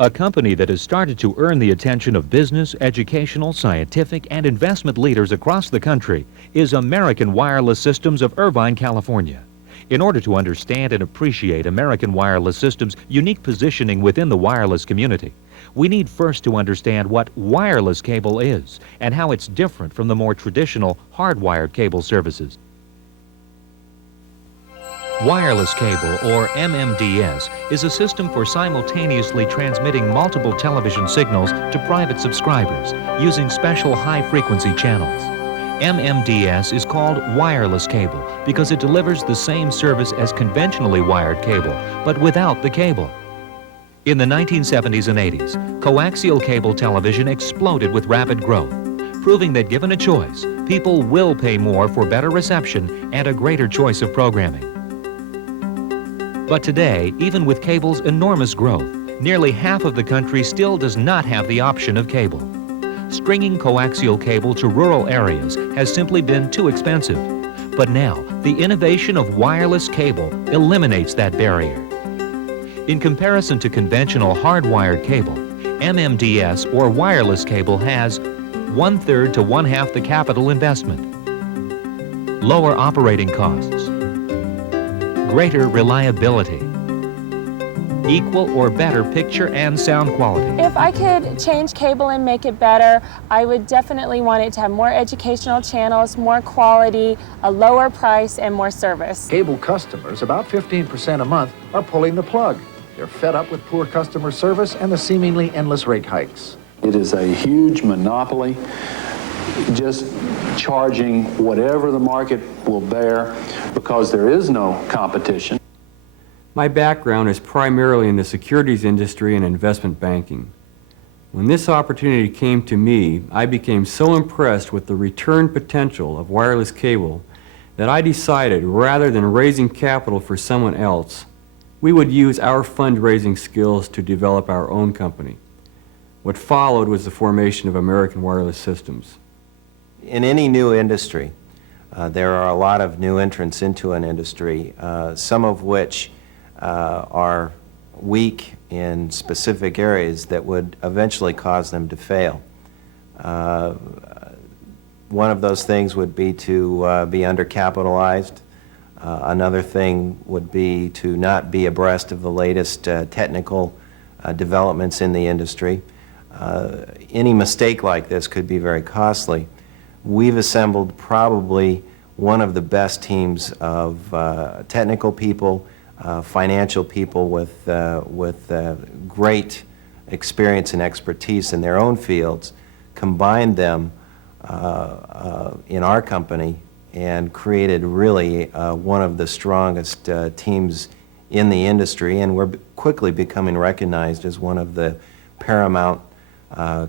A company that has started to earn the attention of business, educational, scientific, and investment leaders across the country is American Wireless Systems of Irvine, California. In order to understand and appreciate American Wireless Systems' unique positioning within the wireless community, we need first to understand what wireless cable is and how it's different from the more traditional hardwired cable services. Wireless cable, or MMDS, is a system for simultaneously transmitting multiple television signals to private subscribers using special high-frequency channels. MMDS is called wireless cable because it delivers the same service as conventionally wired cable, but without the cable. In the 1970s and 80s, coaxial cable television exploded with rapid growth, proving that given a choice, people will pay more for better reception and a greater choice of programming. But today, even with cable's enormous growth, nearly half of the country still does not have the option of cable. Stringing coaxial cable to rural areas has simply been too expensive. But now, the innovation of wireless cable eliminates that barrier. In comparison to conventional hardwired cable, MMDS or wireless cable has 1/3 to 1/2 the capital investment, lower operating costs, greater reliability, equal or better picture and sound quality. If I could change cable and make it better, I would definitely want it to have more educational channels, more quality, a lower price, and more service. Cable customers, about 15% a month, are pulling the plug. They're fed up with poor customer service and the seemingly endless rate hikes. It is a huge monopoly, just charging whatever the market will bear because there is no competition. My background is primarily in the securities industry and investment banking. When this opportunity came to me, I became so impressed with the return potential of wireless cable that I decided, rather than raising capital for someone else, we would use our fundraising skills to develop our own company. What followed was the formation of American Wireless Systems. In any new industry, there are a lot of new entrants into an industry, some of which are weak in specific areas that would eventually cause them to fail. One of those things would be to be undercapitalized. Another thing would be to not be abreast of the latest technical developments in the industry. Any mistake like this could be very costly. We've assembled probably one of the best teams of technical people, financial people with great experience and expertise in their own fields, combined them in our company and created really one of the strongest teams in the industry, and we're quickly becoming recognized as one of the paramount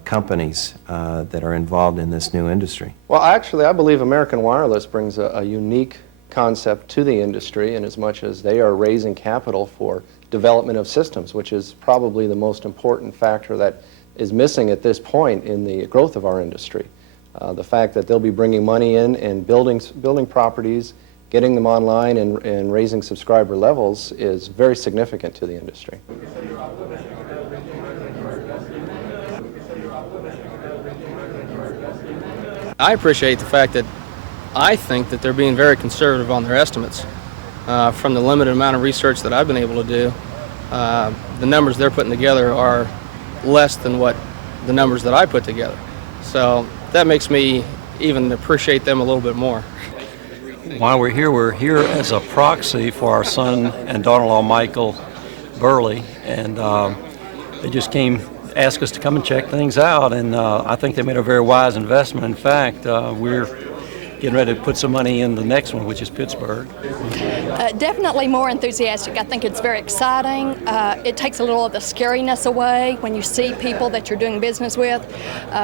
companies that are involved in this new industry. Well, actually, I believe American Wireless brings a unique concept to the industry in as much as they are raising capital for development of systems, which is probably the most important factor that is missing at this point in the growth of our industry. The fact that they'll be bringing money in and building properties, getting them online and raising subscriber levels is very significant to the industry. I appreciate the fact that I think that they're being very conservative on their estimates. From the limited amount of research that I've been able to do, the numbers they're putting together are less than what the numbers that I put together. So that makes me even appreciate them a little bit more. While we're here as a proxy for our son and daughter-in-law Michael Burley, and they just came ask us to come and check things out, and I think they made a very wise investment. In fact, we're getting ready to put some money in the next one, which is Pittsburgh. Definitely more enthusiastic. I think it's very exciting. It takes a little of the scariness away when you see people that you're doing business with,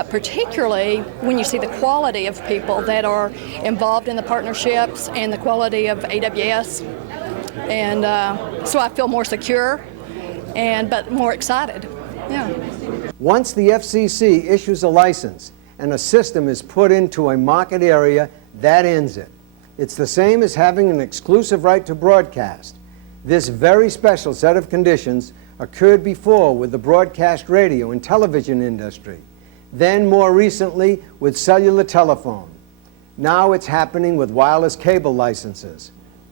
particularly when you see the quality of people that are involved in the partnerships and the quality of AWS. And so I feel more secure, but more excited. Yeah. Once the FCC issues a license and a system is put into a market area, that ends it. It's the same as having an exclusive right to broadcast. This very special set of conditions occurred before with the broadcast radio and television industry, then more recently with cellular telephone. Now it's happening with wireless cable licenses.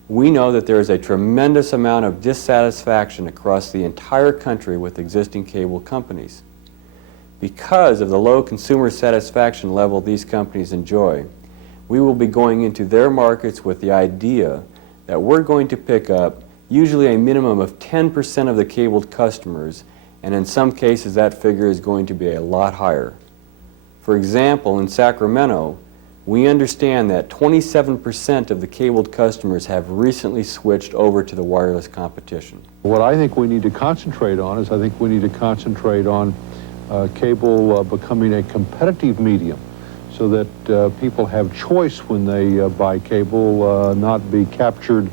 We know that there is a tremendous amount of dissatisfaction across the entire country with existing cable companies. Because of the low consumer satisfaction level these companies enjoy, we will be going into their markets with the idea that we're going to pick up usually a minimum of 10% of the cabled customers, and in some cases that figure is going to be a lot higher. For example, in Sacramento, we understand that 27% of the cabled customers have recently switched over to the wireless competition. What I think we need to concentrate on is cable becoming a competitive medium so that people have choice when they buy cable, not be captured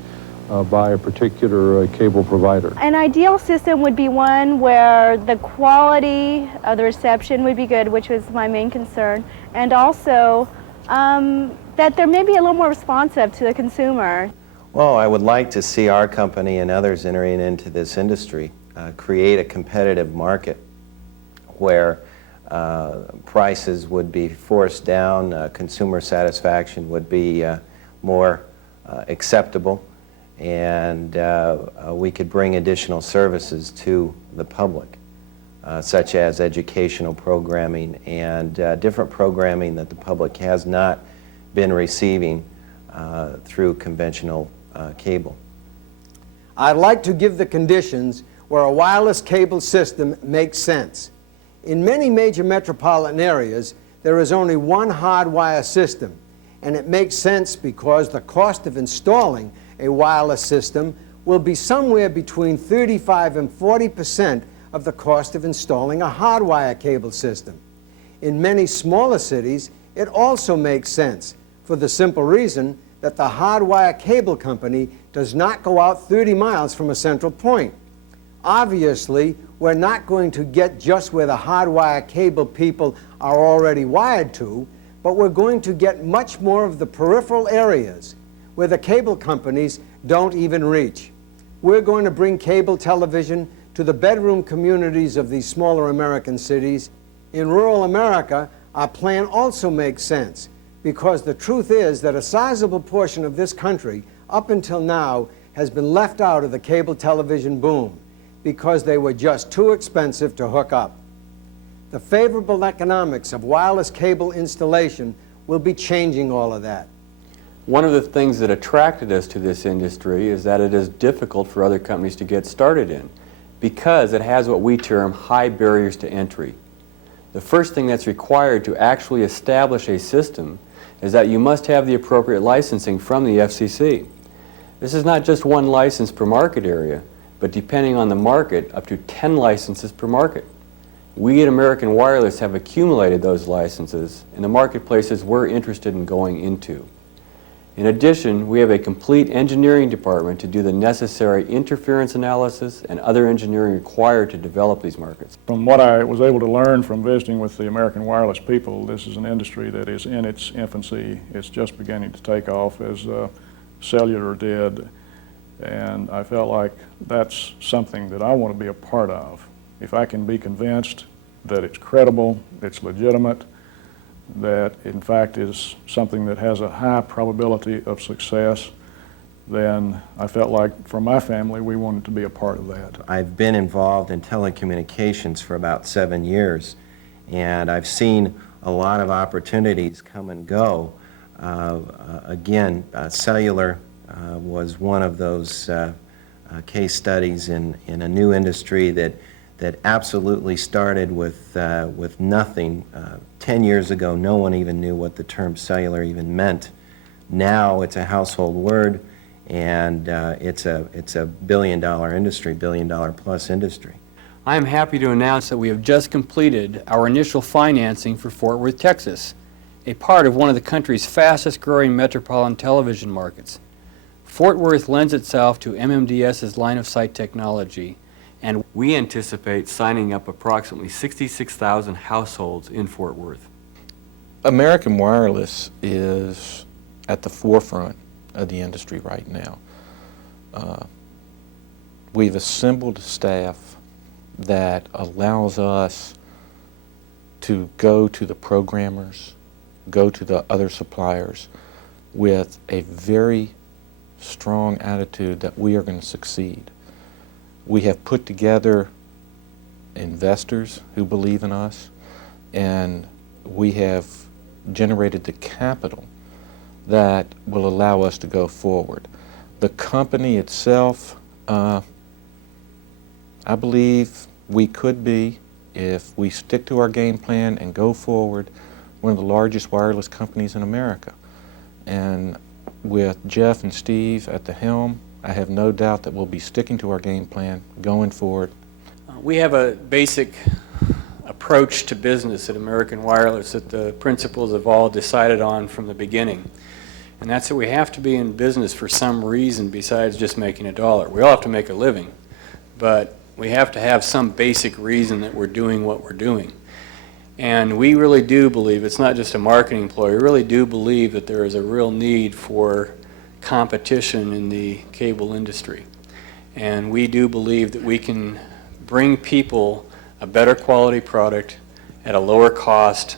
by a particular cable provider. An ideal system would be one where the quality of the reception would be good, which was my main concern, and also that there may be a little more responsive to the consumer. Well, I would like to see our company and others entering into this industry create a competitive market where prices would be forced down, consumer satisfaction would be more acceptable, and we could bring additional services to the public, such as educational programming and different programming that the public has not been receiving through conventional cable. I'd like to give the conditions where a wireless cable system makes sense. In many major metropolitan areas, there is only one hardwire system, and it makes sense because the cost of installing a wireless system will be somewhere between 35 and 40% of the cost of installing a hardwire cable system. In many smaller cities, it also makes sense for the simple reason that the hardwire cable company does not go out 30 miles from a central point. Obviously, we're not going to get just where the hardwire cable people are already wired to, but we're going to get much more of the peripheral areas where the cable companies don't even reach. We're going to bring cable television to the bedroom communities of these smaller American cities. In rural America, our plan also makes sense because the truth is that a sizable portion of this country, up until now, has been left out of the cable television boom because they were just too expensive to hook up. The favorable economics of wireless cable installation will be changing all of that. One of the things that attracted us to this industry is that it is difficult for other companies to get started in because it has what we term high barriers to entry. The first thing that's required to actually establish a system is that you must have the appropriate licensing from the FCC. This is not just one license per market area, but depending on the market, up to 10 licenses per market. We at American Wireless have accumulated those licenses in the marketplaces we're interested in going into. In addition, we have a complete engineering department to do the necessary interference analysis and other engineering required to develop these markets. From what I was able to learn from visiting with the American Wireless people, this is an industry that is in its infancy. It's just beginning to take off as cellular did, and I felt like that's something that I want to be a part of. If I can be convinced that it's credible, it's legitimate, that in fact is something that has a high probability of success, then I felt like for my family we wanted to be a part of that. I've been involved in telecommunications for about 7 years, and I've seen a lot of opportunities come and go. Again, cellular was one of those case studies in a new industry that absolutely started with nothing. 10 years ago, no one even knew what the term cellular even meant. Now it's a household word, and it's a billion-dollar industry, billion-dollar-plus industry. I am happy to announce that we have just completed our initial financing for Fort Worth, Texas, a part of one of the country's fastest-growing metropolitan television markets. Fort Worth lends itself to MMDS's line-of-sight technology, and we anticipate signing up approximately 66,000 households in Fort Worth. American Wireless is at the forefront of the industry right now. We've assembled a staff that allows us to go to the programmers, go to the other suppliers with a very strong attitude that we are going to succeed. We have put together investors who believe in us, and we have generated the capital that will allow us to go forward. The company itself, I believe we could be, if we stick to our game plan and go forward, one of the largest wireless companies in America. And with Jeff and Steve at the helm, I have no doubt that we'll be sticking to our game plan going forward. We have a basic approach to business at American Wireless that the principals have all decided on from the beginning. And that's that we have to be in business for some reason besides just making a dollar. We all have to make a living, but we have to have some basic reason that we're doing what we're doing. And we really do believe, it's not just a marketing ploy, we really do believe that there is a real need for competition in the cable industry. And we do believe that we can bring people a better quality product at a lower cost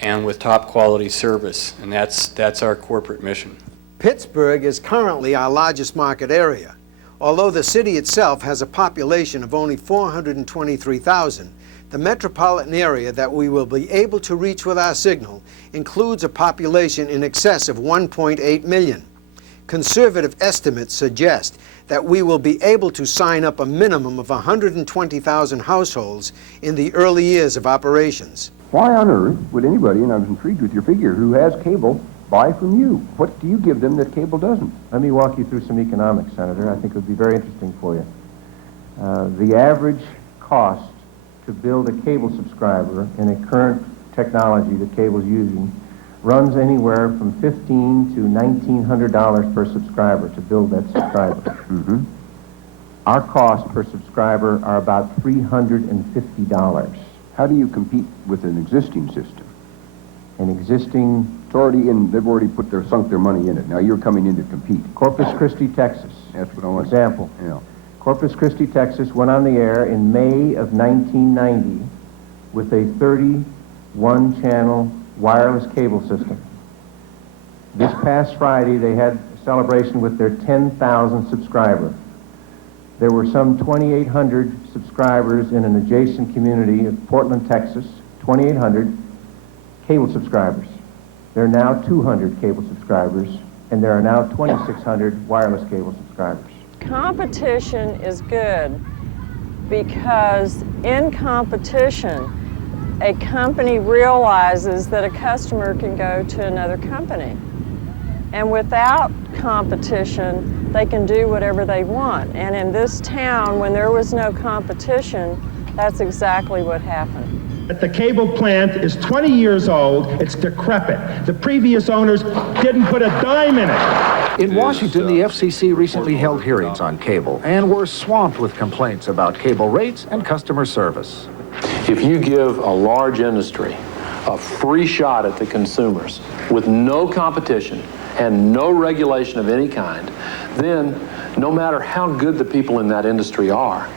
and with top quality service. And that's our corporate mission. Pittsburgh is currently our largest market area. Although the city itself has a population of only 423,000, the metropolitan area that we will be able to reach with our signal includes a population in excess of 1.8 million. Conservative estimates suggest that we will be able to sign up a minimum of 120,000 households in the early years of operations. Why on earth would anybody, and I was intrigued with your figure, who has cable, buy from you? What do you give them that cable doesn't? Let me walk you through some economics, Senator. I think it would be very interesting for you. The average cost to build a cable subscriber in a current technology that cable's using runs anywhere from $1,500 to $1,900 per subscriber to build that subscriber. Mm-hmm. Our costs per subscriber are about $350. How do you compete with an existing system? An existing... It's already in, they've already sunk their money in it. Now you're coming in to compete. Corpus Christi, Texas. That's what I want. Example. Yeah. Corpus Christi, Texas went on the air in May of 1990 with a 31-channel wireless cable system. This past Friday, they had a celebration with their 10,000th subscriber. There were some 2,800 subscribers in an adjacent community of Portland, Texas, 2,800 cable subscribers. There are now 200 cable subscribers, and there are now 2,600 wireless cable subscribers. Competition is good because in competition, a company realizes that a customer can go to another company. And without competition, they can do whatever they want. And in this town, when there was no competition, that's exactly what happened. The cable plant is 20 years old. It's decrepit. The previous owners didn't put a dime in it. In Washington, the FCC recently held hearings on cable and were swamped with complaints about cable rates and customer service. If you give a large industry a free shot at the consumers with no competition and no regulation of any kind, then no matter how good the people in that industry are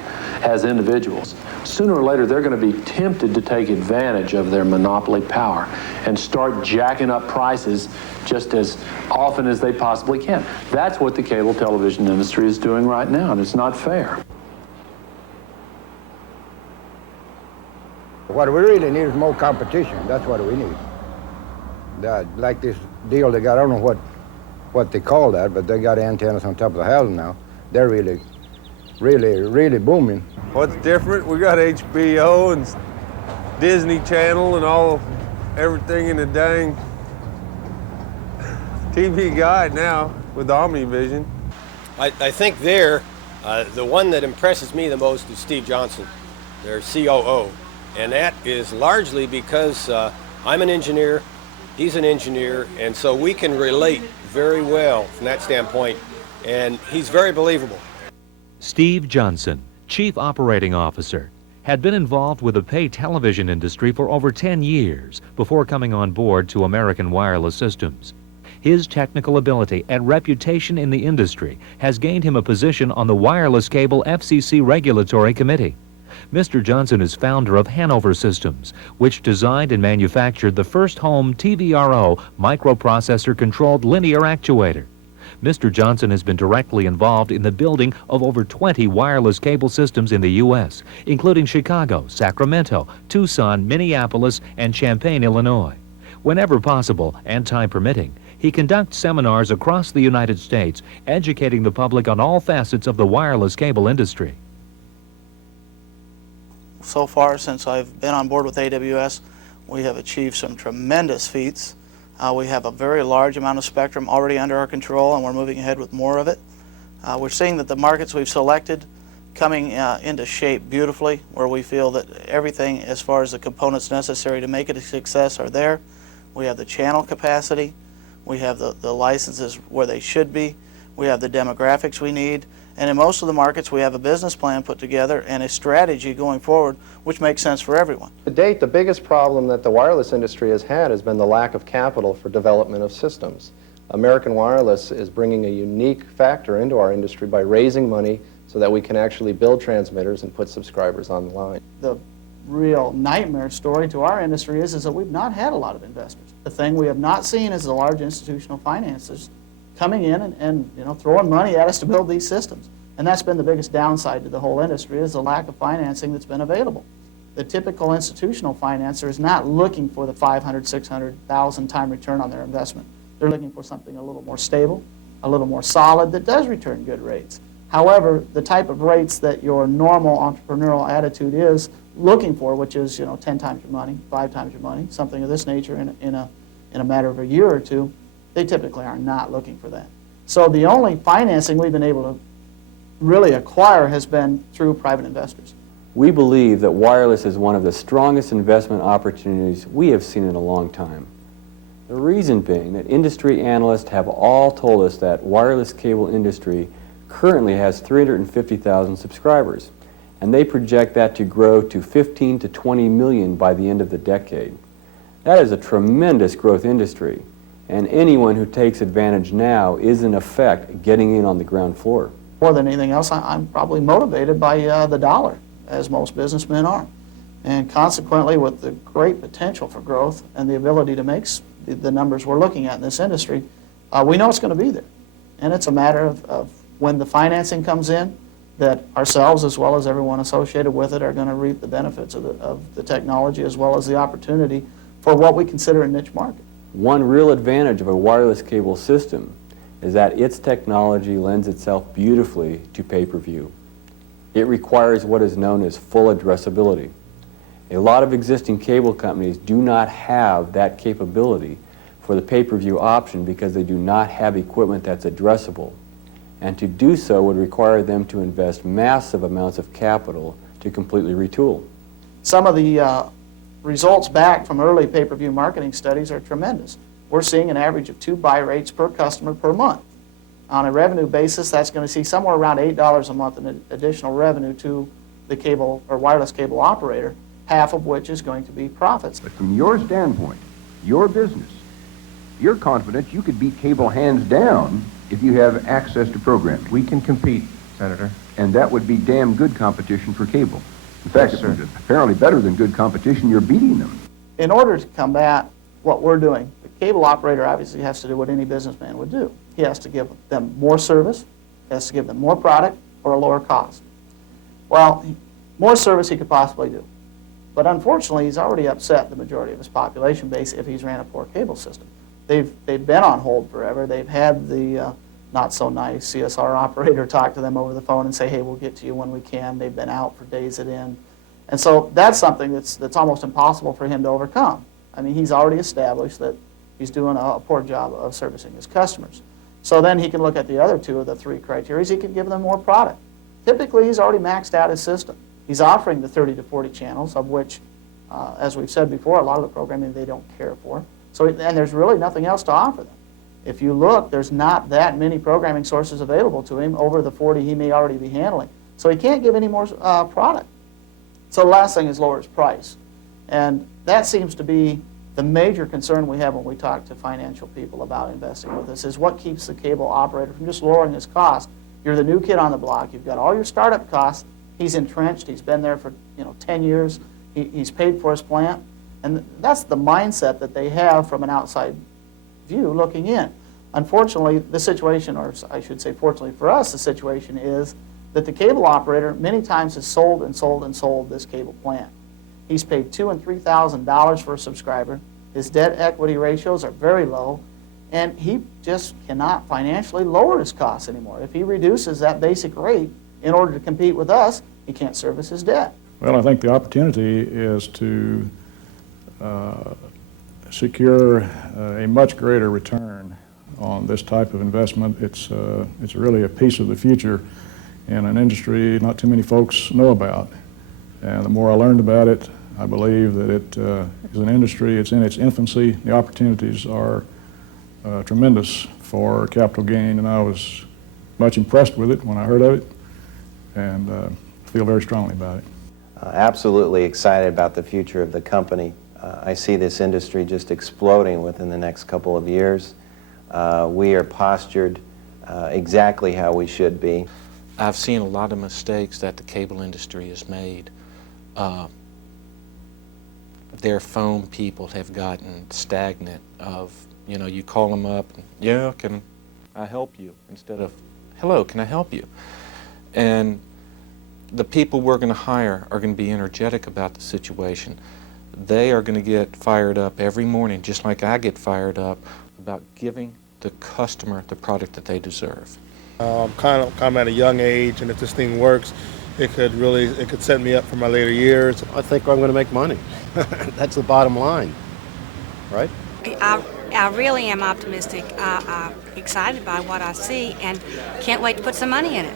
as individuals, sooner or later they're going to be tempted to take advantage of their monopoly power and start jacking up prices just as often as they possibly can. That's what the cable television industry is doing right now, and it's not fair. What we really need is more competition. That's what we need. Like this deal they got, I don't know what they call that, but they got antennas on top of the house now. They're really booming. What's different? We got HBO and Disney Channel and everything in the dang TV guide now with OmniVision. I think the one that impresses me the most is Steve Johnson, their COO. And that is largely because I'm an engineer, he's an engineer, and so we can relate very well from that standpoint, and he's very believable. Steve Johnson, Chief Operating Officer, had been involved with the pay television industry for over 10 years before coming on board to American Wireless Systems. His technical ability and reputation in the industry has gained him a position on the Wireless Cable FCC Regulatory Committee. Mr. Johnson is founder of Hanover Systems, which designed and manufactured the first home TVRO microprocessor-controlled linear actuator. Mr. Johnson has been directly involved in the building of over 20 wireless cable systems in the U.S., including Chicago, Sacramento, Tucson, Minneapolis, and Champaign, Illinois. Whenever possible and time permitting, he conducts seminars across the United States, educating the public on all facets of the wireless cable industry. So far, since I've been on board with AWS, we have achieved some tremendous feats. We have a very large amount of spectrum already under our control, and we're moving ahead with more of it. We're seeing that the markets we've selected coming into shape beautifully, where we feel that everything as far as the components necessary to make it a success are there. We have the channel capacity. We have the licenses where they should be. We have the demographics we need. And in most of the markets, we have a business plan put together and a strategy going forward, which makes sense for everyone. To date, the biggest problem that the wireless industry has had has been the lack of capital for development of systems. American Wireless is bringing a unique factor into our industry by raising money so that we can actually build transmitters and put subscribers on the line. The real nightmare story to our industry is that we've not had a lot of investors. The thing we have not seen is the large institutional financiers coming in and throwing money at us to build these systems. And that's been the biggest downside to the whole industry, is the lack of financing that's been available. The typical institutional financer is not looking for the 500, 600,000 time return on their investment. They're looking for something a little more stable, a little more solid, that does return good rates. However, the type of rates that your normal entrepreneurial attitude is looking for, which is 10 times your money, 5 times your money, something of this nature in a matter of a year or two, they typically are not looking for that. So the only financing we've been able to really acquire has been through private investors. We believe that wireless is one of the strongest investment opportunities we have seen in a long time. The reason being that industry analysts have all told us that wireless cable industry currently has 350,000 subscribers, and they project that to grow to 15 to 20 million by the end of the decade. That is a tremendous growth industry, and anyone who takes advantage now is in effect getting in on the ground floor. More than anything else, I'm probably motivated by the dollar, as most businessmen are. And consequently, with the great potential for growth and the ability to make the numbers we're looking at in this industry, we know it's going to be there. And it's a matter of when the financing comes in, that ourselves as well as everyone associated with it are going to reap the benefits of the technology as well as the opportunity for what we consider a niche market. One real advantage of a wireless cable system is that its technology lends itself beautifully to pay-per-view. It requires what is known as full addressability. A lot of existing cable companies do not have that capability for the pay-per-view option because they do not have equipment that's addressable. And to do so would require them to invest massive amounts of capital to completely retool. Some of the results back from early pay-per-view marketing studies are tremendous. We're seeing an average of 2 buy rates per customer per month. On a revenue basis, that's going to see somewhere around $8 a month in additional revenue to the cable or wireless cable operator, half of which is going to be profits. But from your standpoint, your business, you're confident you could beat cable hands down if you have access to programs. We can compete, Senator. And that would be damn good competition for cable. In fact, Yes, it's apparently better than good competition. You're beating them. In order to combat what we're doing, the cable operator obviously has to do what any businessman would do. He has to give them more service, he has to give them more product, or a lower cost. Well, more service he could possibly do. But unfortunately, he's already upset the majority of his population base if he's ran a poor cable system. They've been on hold forever. They've had the not-so-nice CSR operator talk to them over the phone and say, hey, we'll get to you when we can. They've been out for days at end. And so that's something that's almost impossible for him to overcome. I mean, he's already established that he's doing a poor job of servicing his customers. So then he can look at the other 2 of the 3 criteria. He can give them more product. Typically, he's already maxed out his system. He's offering the 30 to 40 channels, of which, as we've said before, a lot of the programming they don't care for. So, and there's really nothing else to offer them. If you look, there's not that many programming sources available to him over the 40 he may already be handling. So he can't give any more product. So the last thing is lower his price. And that seems to be the major concern we have when we talk to financial people about investing with us, is what keeps the cable operator from just lowering his cost. You're the new kid on the block. You've got all your startup costs, He's entrenched. He's been there for 10 years. He's paid for his plant. And that's the mindset that they have from an outside view looking in. Unfortunately, the situation, or I should say fortunately for us, the situation is that the cable operator many times has sold and sold and sold this cable plant. He's paid $2,000 and $3,000 for a subscriber. His debt equity ratios are very low, and he just cannot financially lower his costs anymore. If he reduces that basic rate in order to compete with us, he can't service his debt. Well, I think the opportunity is to secure a much greater return on this type of investment. It's really a piece of the future in an industry not too many folks know about. And the more I learned about it, I believe that it is an industry, it's in its infancy. The opportunities are tremendous for capital gain, and I was much impressed with it when I heard of it, and feel very strongly about it. Absolutely excited about the future of the company. I see this industry just exploding within the next couple of years. We are postured exactly how we should be. I've seen a lot of mistakes that the cable industry has made. Their phone people have gotten stagnant of, you call them up, and, yeah, can I help you? Instead of, hello, can I help you? And the people we're going to hire are going to be energetic about the situation. They are going to get fired up every morning, just like I get fired up about giving the customer the product that they deserve. I'm at a young age, and if this thing works, it could set me up for my later years. I think I'm going to make money. That's the bottom line, right? I really am optimistic, excited by what I see, and can't wait to put some money in it.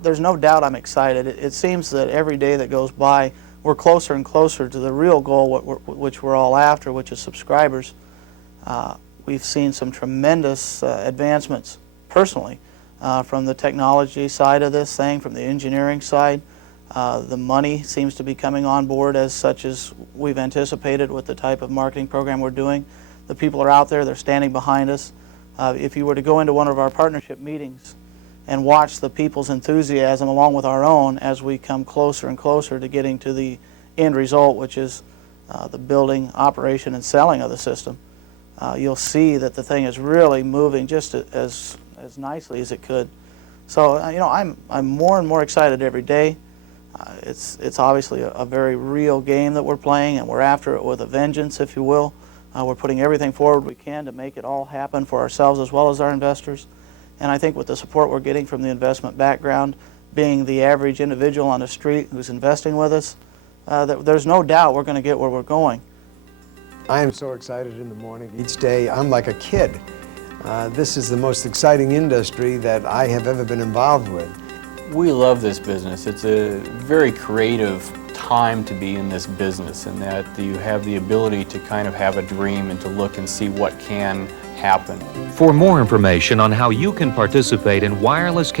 There's no doubt I'm excited. It seems that every day that goes by, we're closer and closer to the real goal which we're all after, which is subscribers. We've seen some tremendous advancements personally from the technology side of this thing, from the engineering side. The money seems to be coming on board as such as we've anticipated with the type of marketing program we're doing. The people are out there, they're standing behind us. If you were to go into one of our partnership meetings and watch the people's enthusiasm along with our own as we come closer and closer to getting to the end result, which is the building, operation, and selling of the system, you'll see that the thing is really moving just as nicely as it could. So, I'm more and more excited every day. It's obviously a very real game that we're playing, and we're after it with a vengeance, if you will. We're putting everything forward we can to make it all happen for ourselves as well as our investors. And I think with the support we're getting from the investment background, being the average individual on the street who's investing with us, there's no doubt we're going to get where we're going. I am so excited in the morning. Each day, I'm like a kid. This is the most exciting industry that I have ever been involved with. We love this business. It's a very creative time to be in this business, in that you have the ability to kind of have a dream and to look and see what can happen. For more information on how you can participate in wireless